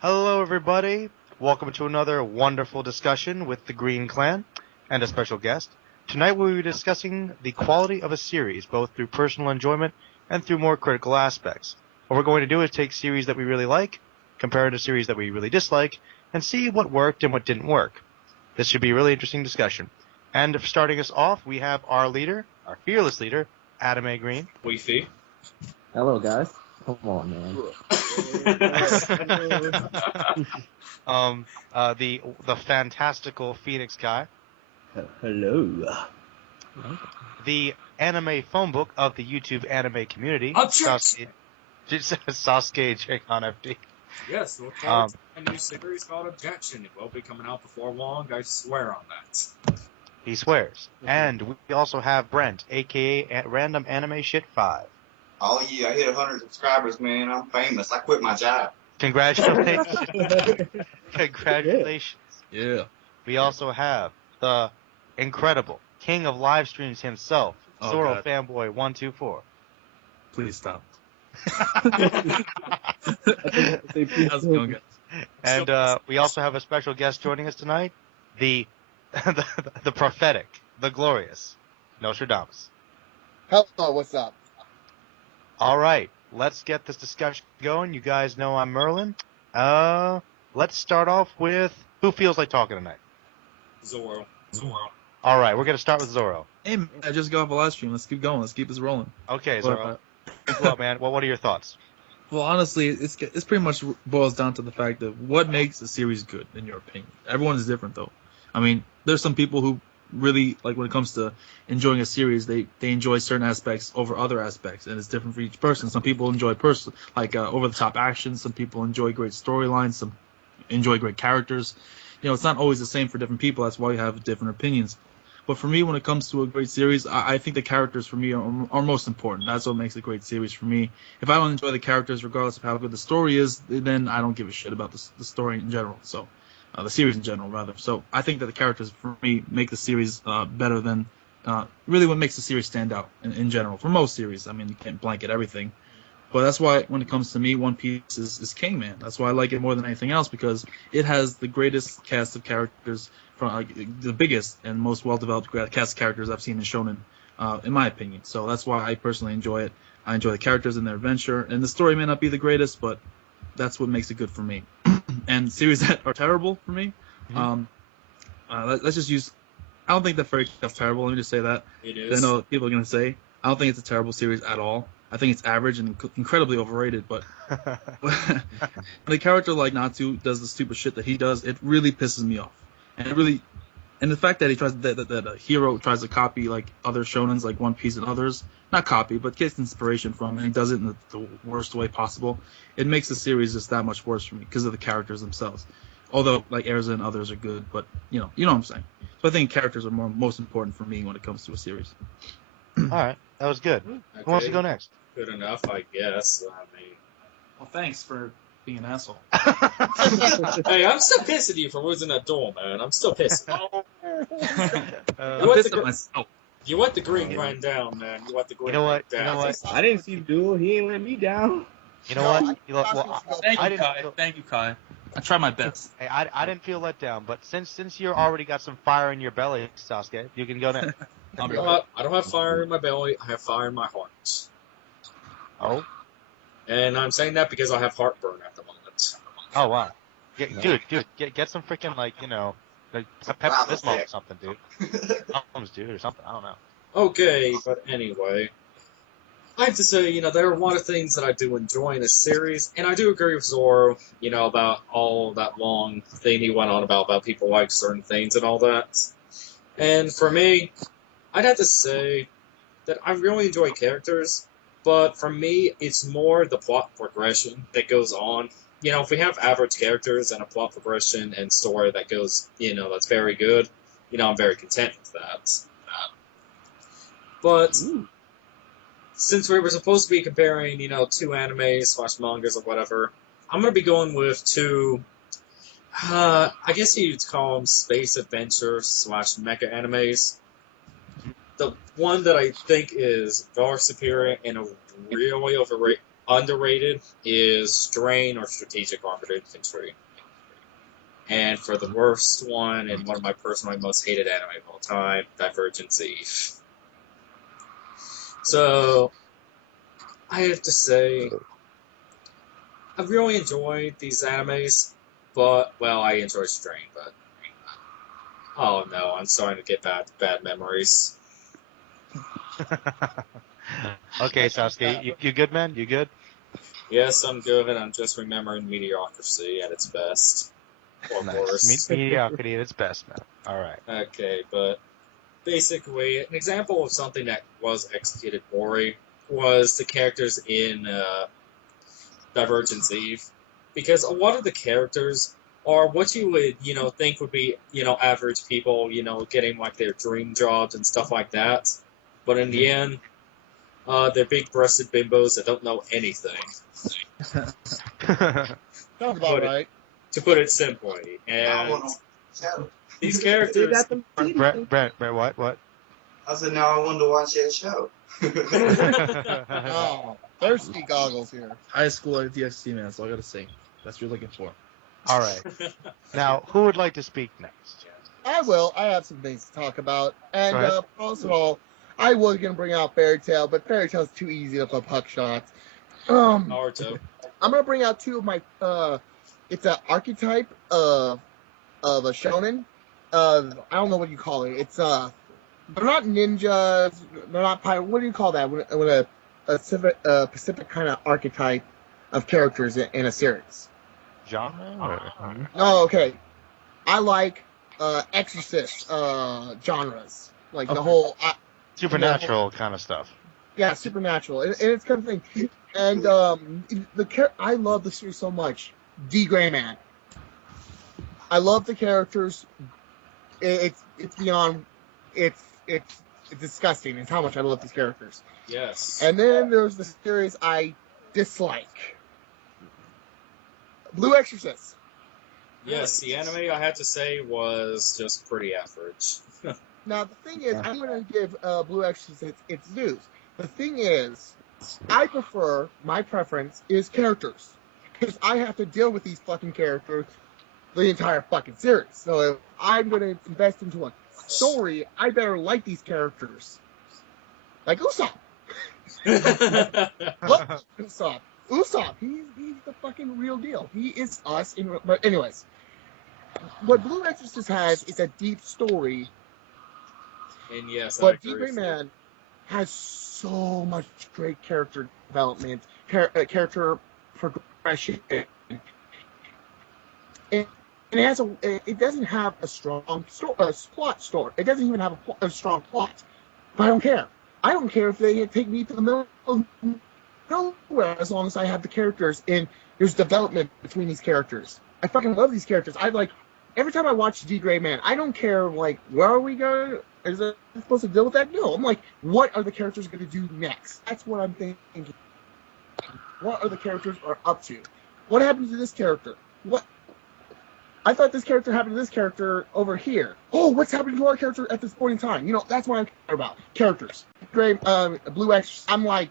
Hello, everybody. Welcome to another wonderful discussion with the Green Clan and a special guest. Tonight we'll be discussing the quality of a series, both through personal enjoyment and through more critical aspects. What we're going to do is take series that we really like, compare it to series that we really dislike, and see what worked and what didn't work. This should be a really interesting discussion. And starting us off, we have our leader, our fearless leader, Adamagreen. Weefy. Hello, guys. Come on, man. The fantastical phoniexkai. Hello. The anime phone book of the YouTube anime community. SasukeDraconFD. Yes, look forward to a new series called Objection. It will be coming out before long, I swear on that. He swears. And we also have Brent, aka RandomanimeShit5. Oh yeah, I hit 100 subscribers, man. I'm famous. I quit my job. Congratulations. Congratulations. Yeah. We also have the incredible king of live streams himself, Zoro God. Fanboy 124. Please stop. How's it going, And we also have a special guest joining us tonight, the prophetic, the glorious Nortrodamus. Hello, what's up? All right, let's get this discussion going. You guys know I'm Merlin. Let's start off with who feels like talking tonight. Zoro. All right, we're gonna start with Zoro. Hey, man, I just got off a live stream. Let's keep going. Let's keep this rolling. Okay, Zoro. Well, man, what are your thoughts? Well, honestly, it's pretty much boils down to the fact of what makes a series good, in your opinion. Everyone is different, though. I mean, there's some people who really, like, when it comes to enjoying a series, they enjoy certain aspects over other aspects, and it's different for each person. Some people enjoy over-the-top action. Some people enjoy great storylines. Some enjoy great characters. You know, it's not always the same for different people. That's why you have different opinions. But for me, when it comes to a great series, I think the characters for me are most important. That's what makes a great series for me. If I don't enjoy the characters, regardless of how good the story is, then I don't give a shit about the story in general. So, the series in general, rather. So I think that the characters for me make the series better than really what makes the series stand out in general. For most series, I mean, you can't blanket everything. But that's why, when it comes to me, One Piece is king, man. That's why I like it more than anything else, because it has the greatest cast of characters, from the biggest and most well-developed cast of characters I've seen in Shonen, in my opinion. So that's why I personally enjoy it. I enjoy the characters and their adventure, and the story may not be the greatest, but that's what makes it good for me. And series that are terrible for me, let's just use. I don't think that Fairy Tail's terrible. Let me just say that. It is. I know people are gonna say I don't think it's a terrible series at all. I think it's average and incredibly overrated, but when a character like Natsu does the stupid shit that he does, it really pisses me off. And the fact that he tries that a hero tries to copy like other shonens like One Piece and others, not copy, but gets inspiration from, and he does it in the worst way possible. It makes the series just that much worse for me because of the characters themselves. Although like Erza and others are good, but you know what I'm saying. So I think characters are most important for me when it comes to a series. All right, that was good. Okay. Who wants to go next? Good enough, I guess. I mean, Well, thanks for being an asshole. hey, I'm still pissed at you for losing that duel, man. I'm still pissed. I'm pissed at myself. You want the green run down, man. You want the green run down. You know what? I didn't see Duel. He ain't let me down. You know what? Thank you, Kai. I tried my best. Hey, I didn't feel let down, but since you already got some fire in your belly, Sasuke, you can go next. I don't have fire in my belly. I have fire in my heart. Oh? And I'm saying that because I have heartburn at the moment. Oh, wow. Dude, get some freaking, like Pepto-Bismol or something, dude. Problems, dude, or something. I don't know. Okay, but anyway. I have to say, there are a lot of things that I do enjoy in this series, and I do agree with Zoro, about all that long thing he went on about people like certain things and all that. And for me, I'd have to say that I really enjoy characters, but for me, it's more the plot progression that goes on. If we have average characters and a plot progression and story that goes, that's very good, I'm very content with that. But since we were supposed to be comparing, two animes / mangas or whatever, I'm going to be going with two, I guess you'd call them space adventure / mecha animes. The one that I think is far superior and really underrated is Strain or Strategic Armored Infantry. And for the worst one, and one of my personally most hated anime of all time, Divergence Eve. So, I have to say, I've really enjoyed these animes, but, well, I enjoy Strain, but, oh no, I'm starting to get bad memories. Okay, Sasuke, you good, man? You good? Yes, I'm good, I'm just remembering mediocrity at its best. Or worst. Mediocrity at its best, man. Alright. Okay, but basically, an example of something that was executed poorly was the characters in Divergence Eve. Because a lot of the characters are what you would, think would be, average people, getting, like, their dream jobs and stuff like that. But in the end, they're big-breasted bimbos that don't know anything. Sounds about right. To put it simply. And these characters... Brent, what? I said, now I wanted to watch that show. Oh, thirsty goggles here. High school at DXT, man. That's all I gotta say. That's what you're looking for. Alright. Now, who would like to speak next? I will. I have some things to talk about. And Go ahead. first of all, I was going to bring out Fairy Tail, but Fairy Tail's too easy of a puck shot. Naruto. I'm going to bring out two of my... it's an archetype of a shonen. I don't know what you call it. It's... they're not ninjas. They're not pirate. What do you call that? When a specific kind of archetype of characters in a series. Genre? Oh, okay. I like exorcist genres. Like the Okay. whole... Supernatural kind of stuff. Yeah, supernatural. And it's kind of thing. And I love the series so much. D. Gray Man. I love the characters. It's beyond... It's disgusting. It's how much I love these characters. Yes. And then there's the series I dislike. Blue Exorcist. Yes, the anime, I had to say, was just pretty average. Now, the thing is, I'm going to give Blue Exorcist its dues. The thing is, my preference is characters. Because I have to deal with these fucking characters the entire fucking series. So if I'm going to invest into a story, I better like these characters. Like Usopp. Love Usopp. Usopp, he's the fucking real deal. He is us. But anyways, what Blue Exorcist has is a deep story. And yes, I But agree D. Gray with you. Man has so much great character development, character progression. And it doesn't have a strong plot story. It doesn't even have a strong plot. But I don't care. I don't care if they take me to the middle of nowhere as long as I have the characters and there's development between these characters. I fucking love these characters. Every time I watch D. Gray Man, I don't care, like, where are we going? Is it supposed to deal with that? No. I'm like, what are the characters going to do next? That's what I'm thinking. What are the characters up to? What happened to this character? What? I thought this character happened to this character over here. Oh, what's happening to our character at this point in time? That's what I care about. Characters. Blue X, I'm like,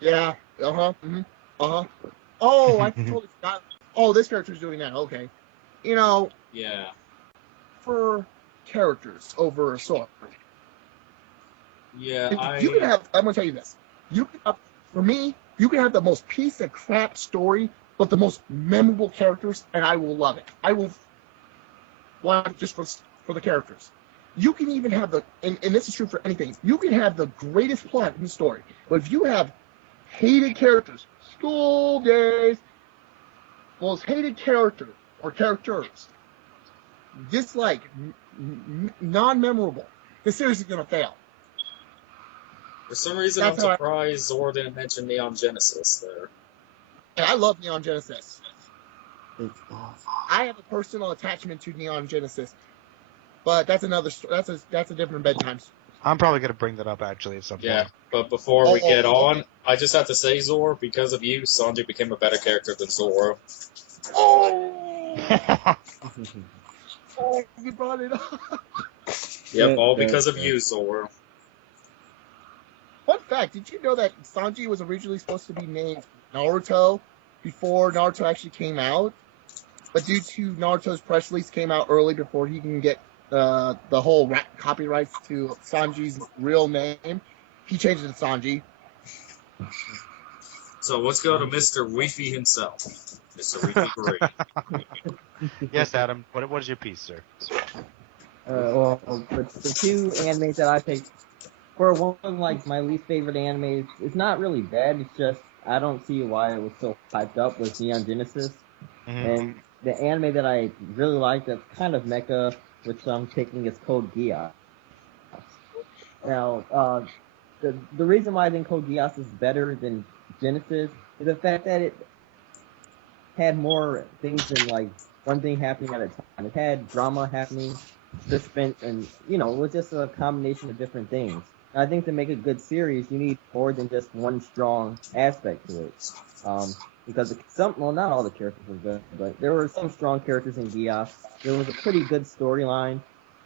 yeah, mm-hmm, oh, I totally forgot. Oh, this character's doing that. Okay. Yeah. For characters over a story. Yeah, I'm going to tell you this. For me, you can have the most piece of crap story, but the most memorable characters, and I will love it. I will watch it just for the characters. You can even have and this is true for anything, you can have the greatest plot in the story, but if you have hated characters, school days, most hated character or characters, dislike, non-memorable, the series is going to fail. For some reason, That's I'm how surprised Zor didn't mention Neon Genesis there. And I love Neon Genesis. I have a personal attachment to Neon Genesis, but that's another. That's a different bedtime. I'm probably going to bring that up, actually, at some Yeah, point. but before we get on, okay. I just have to say, Zor, because of you, Sanji became a better character than Zoro. Oh, you brought it up. Yep, all because of you, Zoro. Fun fact, did you know that Sanji was originally supposed to be named Naruto before Naruto actually came out? But due to Naruto's press release came out early before he can get the whole copyrights to Sanji's real name, he changed it to Sanji. So let's go to Mr. Weefy himself. Mr. Weefy Great. Yes, Adam. What is your piece, sir? Well, the two animes that I picked, for one, like, my least favorite anime, it's not really bad, it's just, I don't see why it was so hyped up, was Neon Genesis. Mm-hmm. And the anime that I really like that's kind of mecha, which I'm picking, is Code Geass. Now, the reason why I think Code Geass is better than Genesis is the fact that it had more things than, like, one thing happening at a time. It had drama happening, suspense, and, it was just a combination of different things. And I think to make a good series, you need more than just one strong aspect to it. Because not all the characters were good, but there were some strong characters in Geass. There was a pretty good storyline,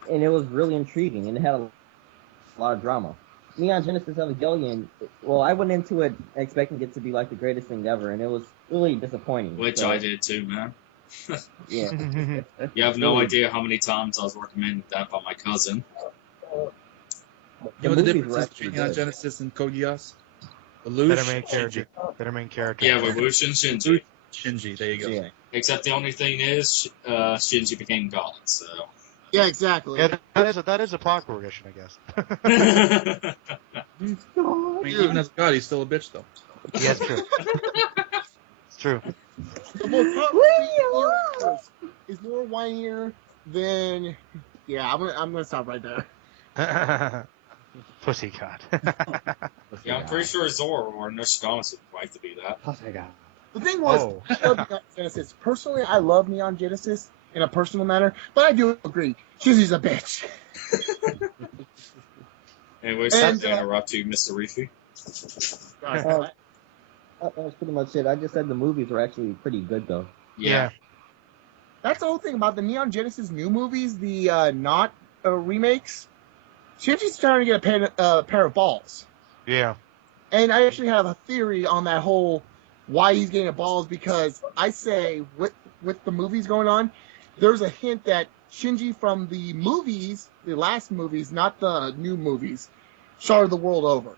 and it was really intriguing, and it had a lot of drama. Neon Genesis Evangelion, well, I went into it expecting it to be like the greatest thing ever, and it was really disappointing. Which I did too, man. Yeah. You have no idea how many times I was recommended that by my cousin. You know the movies difference were between actually Neon good. Genesis and Code Geass? Lelouch, Better main character. Yeah, Lelouch and Shinji. Shinji, there you go. Yeah. Except the only thing is, Shinji became God, so. Yeah, exactly. Yeah, that is a plot progression, I guess. I mean, even as a god, he's still a bitch, though. Yeah, it's true. It's true. The most is more whinier than. Yeah, I'm gonna stop right there. Pussy god. Yeah, I'm pretty sure Zoro or Nortrodamus would like to be that. The thing was, Oh. I love Neon Genesis. Personally, I love Neon Genesis in a personal manner, but I do agree, Shinji's a bitch. Anyway, And, sorry to interrupt you, Mr. Reefy. That was pretty much it. I just said the movies were actually pretty good, though. Yeah. That's the whole thing about the Neon Genesis new movies, the not remakes. Shinji's trying to get a pair of balls. Yeah. And I actually have a theory on that whole why he's getting balls, because I say with the movies going on, there's a hint that Shinji from the movies, the last movies, not the new movies, started the world over.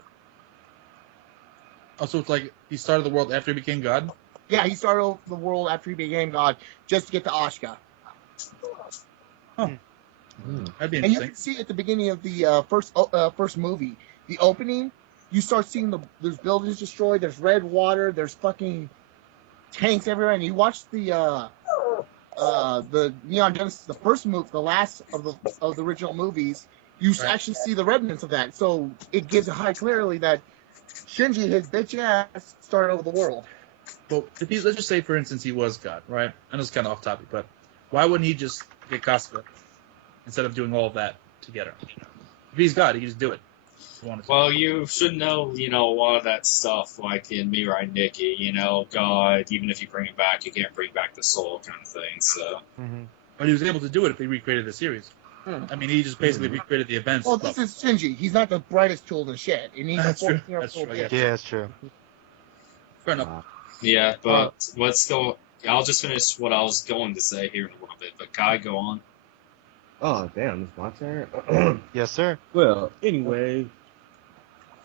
Also, it's like he started the world after he became God. Yeah, he started over the world after he became God just to get to Ashka. That'd be And you interesting. can see at the beginning of the first movie, the opening, you start seeing there's buildings destroyed, there's red water, there's fucking tanks everywhere, and you watch the Neon Genesis, the first movie, the last of the original movies, you actually see the remnants of that. So it gives a high clearly that Shinji, his bitch ass, started over the world. Well, let's just say, for instance, he was God, right? I know it's kind of off topic, but why wouldn't he just get Kasuga instead of doing all of that together? If he's God, he can just do it. If he wanted to. Well, you should know, a lot of that stuff, like in Mirai Nikki, God, even if you bring it back, you can't bring back the soul kind of thing, so. Mm-hmm. But he was able to do it if he recreated the series. I mean, he just basically recreated the events. Well, this is Shinji. He's not the brightest tool in the shed. And he's That's a true. 14-year-old That's true, I bitch. guess. Yeah, it's true. Fair enough. Yeah, but let's go. I'll just finish what I was going to say here in a little bit, but Kai, go on. Oh, damn, it's my turn. Yes, sir. Well, anyway,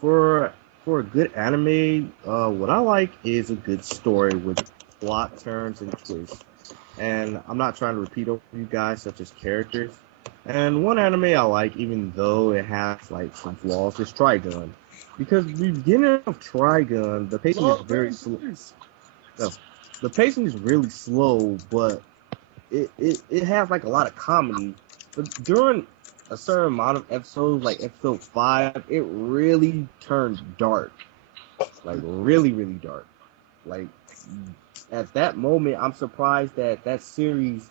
for a good anime, what I like is a good story with plot turns and twists. And I'm not trying to repeat over you guys, such as characters. And one anime I like, even though it has like some flaws, is Trigun. Because the beginning of Trigun, the pacing is very slow. The pacing is really slow, but it has like a lot of comedy. But during a certain amount of episodes, like episode 5, it really turned dark. Like really, really dark. Like at that moment, I'm surprised that series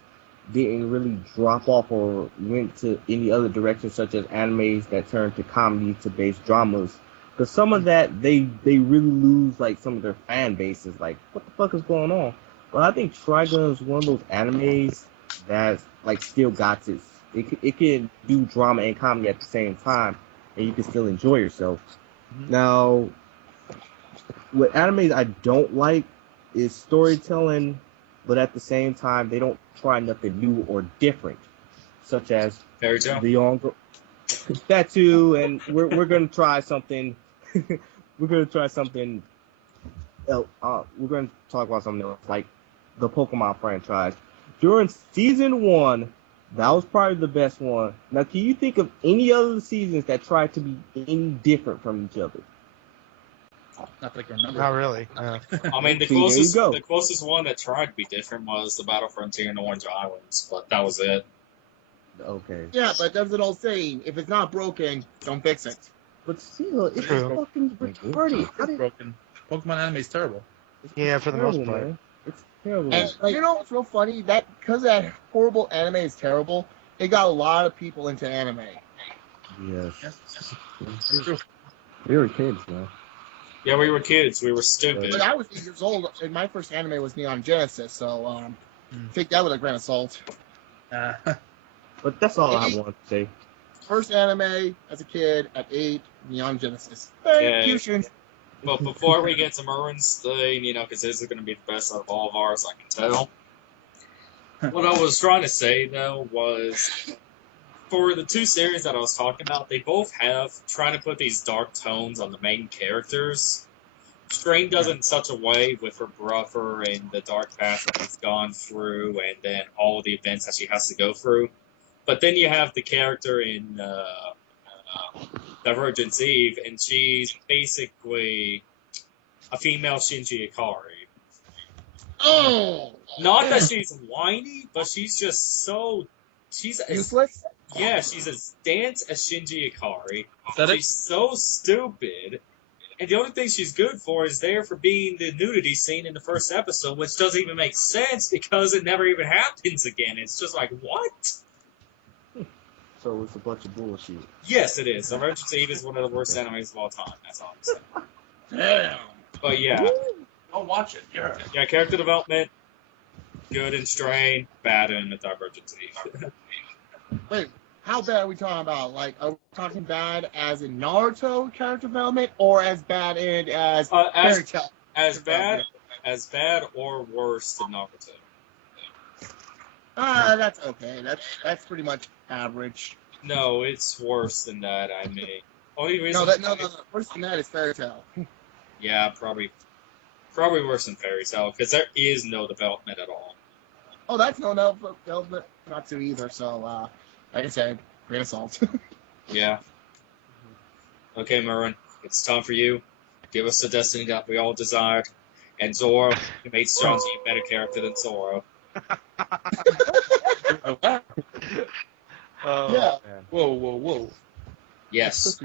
didn't really drop off or went to any other direction, such as animes that turn to comedy to base dramas. Because some of that, they really lose like some of their fan bases. Like, what the fuck is going on? But I think Trigun is one of those animes that like still got its. It can do drama and comedy at the same time, and you can still enjoy yourself. Now, what anime I don't like is storytelling, but at the same time they don't try nothing new or different, such as Fairy Tail. the ongoing that too, and we're gonna try something. We're gonna try something else. We're gonna talk about something else, like the Pokemon franchise. During season 1, that was probably the best one. Now, can you think of any other seasons that tried to be any different from each other? Not that I can remember. Not really. I mean, See, there you go. the closest one that tried to be different was the Battle Frontier in Orange Islands, but that was it. Okay. Yeah, but there's an old saying: if it's not broken, don't fix it. But still, it's True. fucking retarded. It's broken. Pokemon anime is terrible. Yeah, for the most terrible, part. man. It's terrible. And you know what's real funny? That because that horrible anime is terrible, it got a lot of people into anime. Yes. Yes. True. We were kids, man. Yeah, we were kids. We were stupid. But I was 8 years old, and my first anime was Neon Genesis, so take that with a grain of salt. But that's all I want to say. First anime as a kid at 8, Neon Genesis. Thank you, Shun. But before we get to Merlin's thing, because this is going to be the best out of all of ours, I can tell. What I was trying to say, though, was for the two series that I was talking about, they both have trying to put these dark tones on the main characters. Strain does it in such a way with her brother and the dark path that he's gone through, and then all of the events that she has to go through. But then you have the character in Divergence Eve, and she's basically a female Shinji Ikari. Oh! Not that she's whiny, but she's just so... She's Useless? Yeah, she's as dense as Shinji Ikari. That She's so stupid. And the only thing she's good for is there for being the nudity scene in the first episode, which doesn't even make sense because it never even happens again. It's just like, what? So it's a bunch of bullshit. Yes, it is. Divergence Eve is one of the worst animes of all time. That's all I'm saying. Damn. But yeah. I'll watch it. Yeah, character development, good in Strain, bad in the Divergence Eve. Wait, how bad are we talking about? Like, are we talking bad as in Naruto character development, or as bad in as Fairy Tail? As bad or worse than Naruto. That's okay. That's pretty much average. No, it's worse than that. I mean, only reason. No. Worse than that is Fairy Tail. Yeah, probably worse than Fairy Tail because there is no development at all. Oh, that's no development, not to either. So, like I said, grain of salt. Yeah. Okay, Merlin, it's time for you. Give us the destiny that we all desired. And Zoro, you made Sanji a better character than Zoro. Oh, Yeah. man. Whoa. Yes.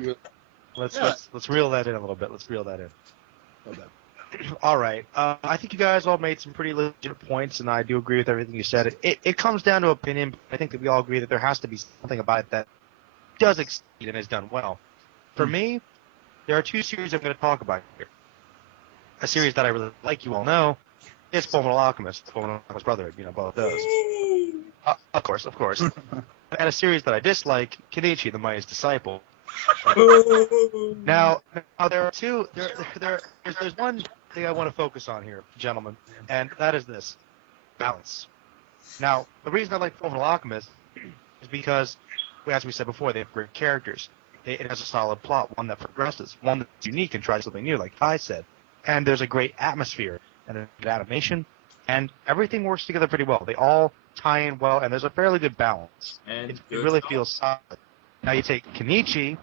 Let's reel that in a little bit. Let's reel that in. All right. I think you guys all made some pretty legit points, and I do agree with everything you said. It comes down to opinion, but I think that we all agree that there has to be something about it that does exceed and is done well. For me, there are two series I'm going to talk about here. A series that I really like, you all know, is Fullmetal Alchemist, Fullmetal Alchemist Brotherhood, both those. Of course. And a series that I dislike, Kenichi, the Mightiest Disciple. Now there are two. There's one thing I want to focus on here, gentlemen, and that is this: balance. Now, the reason I like Fullmetal Alchemist is because, as we said before, they have great characters. It has a solid plot, one that progresses, one that's unique and tries something new, like I said. And there's a great atmosphere and a good animation, and everything works together pretty well. They all tie in well, and there's a fairly good balance. And It really feels solid. Now you take Kenichi,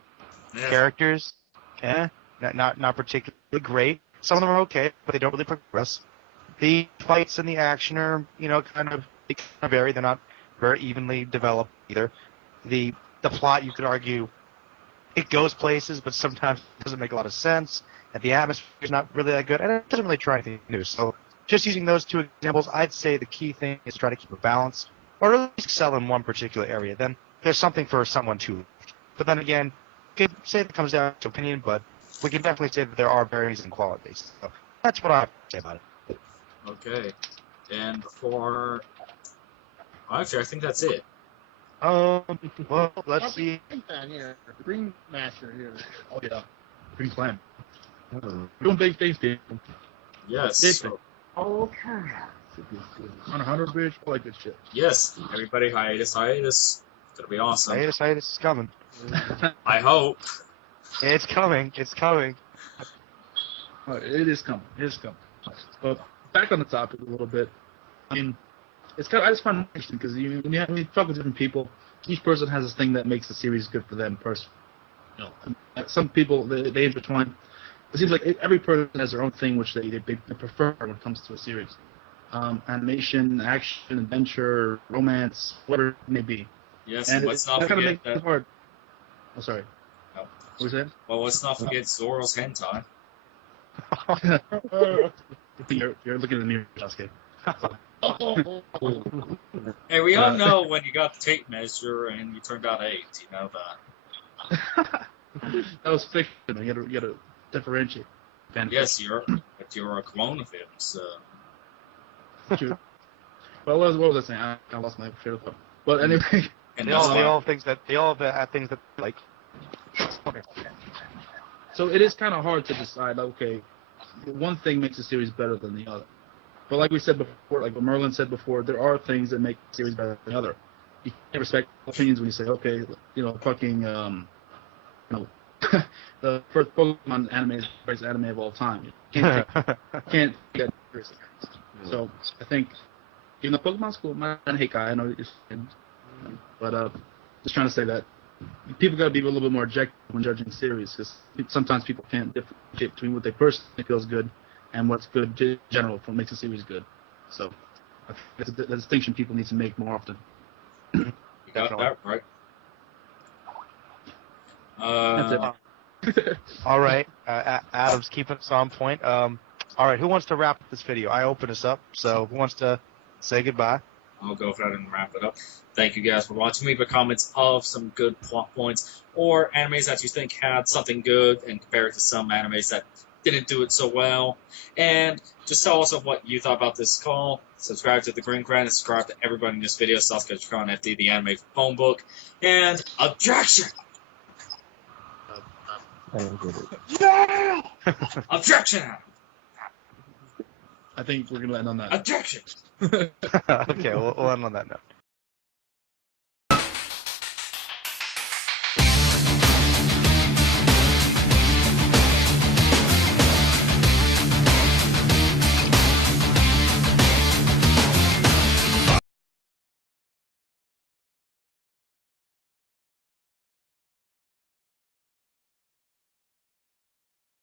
characters, not particularly great. Some of them are okay, but they don't really progress. The fights and the action are, kind of vary. They're not very evenly developed either. The plot, you could argue, it goes places, but sometimes it doesn't make a lot of sense. And the atmosphere is not really that good, and it doesn't really try anything new. So, just using those two examples, I'd say the key thing is try to keep a balance, or at least excel in one particular area. Then there's something for someone to. But then again, you could say it comes down to opinion, but we can definitely say that there are varies in qualities. So that's what I have to say about it. Okay. And before... Well, actually, I think that's it. Well, let's see. Here, the Green Master here. Oh yeah. Green Clan. Doing big things, people. Yes. Big So, Okay. On 100 bridge, all that good shit. yes. Everybody, hiatus. It's gonna be awesome. Hiatus is coming. I hope. It's coming. It's coming. It is coming. It is coming. But back on the topic a little bit. I mean, it's kind of, I just find it interesting because when you talk with different people, each person has this thing that makes the series good for them personally. You know, some people they intertwine. It seems like every person has their own thing which they prefer when it comes to a series. Animation, action, adventure, romance, whatever it may be. Yes. And Let's not that kind of forget makes it that. hard. Oh, sorry. Oh. What was that? Well, let's not forget Zoro's hentai. You're looking at the mirror, Sasuke. Hey, we all know when you got the tape measure and you turned out 8. You know that. That was fiction. You gotta differentiate. Yes, you're a clone of him. So. True. Well, what was I saying? I lost my train of thought. But anyway, And They that's all why- have things that like. so it is kind of hard to decide. Like, okay, one thing makes a series better than the other. But like we said before, like what Merlin said before, there are things that make a series better than the other. You can't respect opinions when you say, okay, you know, fucking, the first Pokemon anime is the greatest anime of all time. You can't take that seriously. So I think, even though Pokemon's cool, I hate guy. I know you're saying, but just trying to say that people got to be a little bit more objective when judging series, because sometimes people can't differentiate between what they personally feel is good and what's good in general for what makes a series good. So I think that's a distinction people need to make more often. You got that right. That's it. All right, Adam's keeping us on point. All right, who wants to wrap this video? I open us up, so who wants to say goodbye? I'll go ahead and wrap it up. Thank you guys for watching. Leave a comments of some good plot points or animes that you think had something good and compare it to some animes that didn't do it so well. And just tell us of what you thought about this call. Subscribe to the Green Clan and subscribe to everybody in this video. SasukeDraconFD, the anime phone book. And objection! Yeah! Objection! I think we're gonna end on that. Objection! Okay, we'll end on that note.